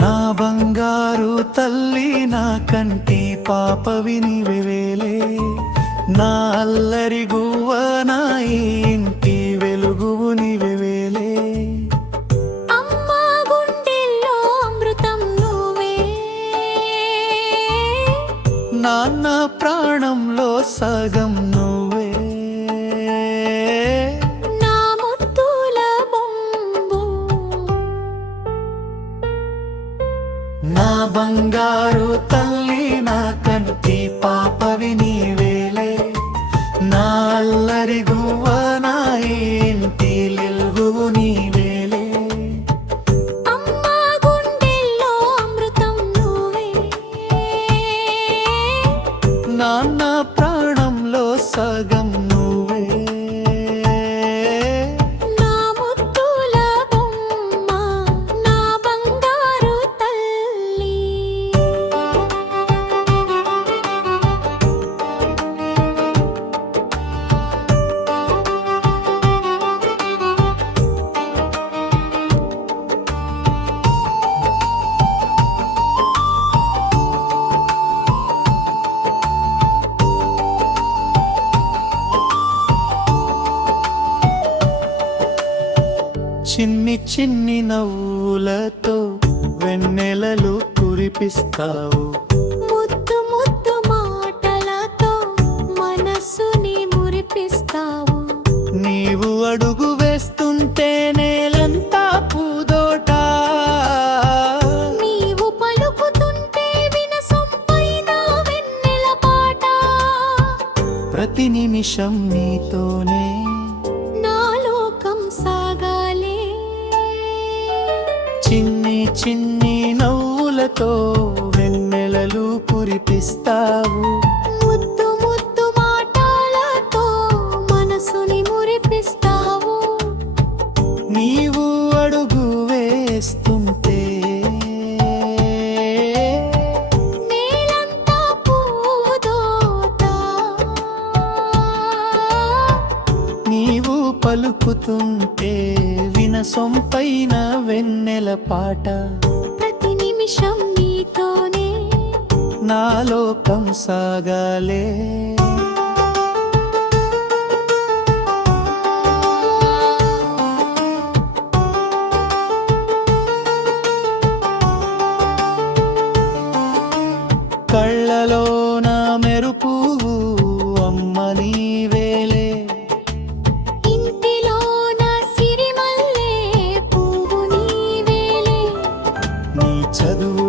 నా బంగారు తల్లి నా కంటి పాపవి నీవేలే, నా అల్లరి గువ్వ నా ఇంటి వెలుగువు నీవేలే. అమ్మా గుండెల్లో అమృతం నువ్వే, నాన్న ప్రాణంలో సగం నువ్వే. నా ముద్దుల బొంబు, నా బంగారు తల్లి నా కంటి పాపవి నీవేలే, నా అల్లరి గువ్వ నా ఇంటి వెలుగువు నీవేలే. అమ్మా గుండెల్లో అమృతం నువ్వే, నాన్న ప్రాణంలో సగం నువ్వే. నా ముద్దుల బొమ్మ, నా బంగారు తల్లి. చిన్ని చిన్ని నవ్వులతో వెన్నెలలు కురిపిస్తావు, ముద్దు ముద్దు మాటలతో మనస్సుని మురిపిస్తావు. నీవు అడుగు వేస్తుంటే నేలంతా పూదోట, నీవు పలుకుతుంటే వినసొంపైన వెన్నెల పాట. ప్రతి నిమిషం నీతోనే నా లోకం సాగాలే, చిన్ని చిన్ని నవ్వులతో వెన్నెలలు కురిపిస్తావు, ముద్దు ముద్దు మాటలతో మనసుని మురిపిస్తావు. నీవు అడుగు వేస్తుంటే నేలంతా పూదోట, నీవు పలుకుతుంటే వినసొంపైన వెన్నెల పాట. ప్రతి నిమిషం నీతోనే నా లోకం సాగాలే. కళ్ళలో నా మెరుపు అమ్మ నీవేలే, ఇంటిలో నా సిరిమల్లె పువ్వు నీవేలే. నీ చదువు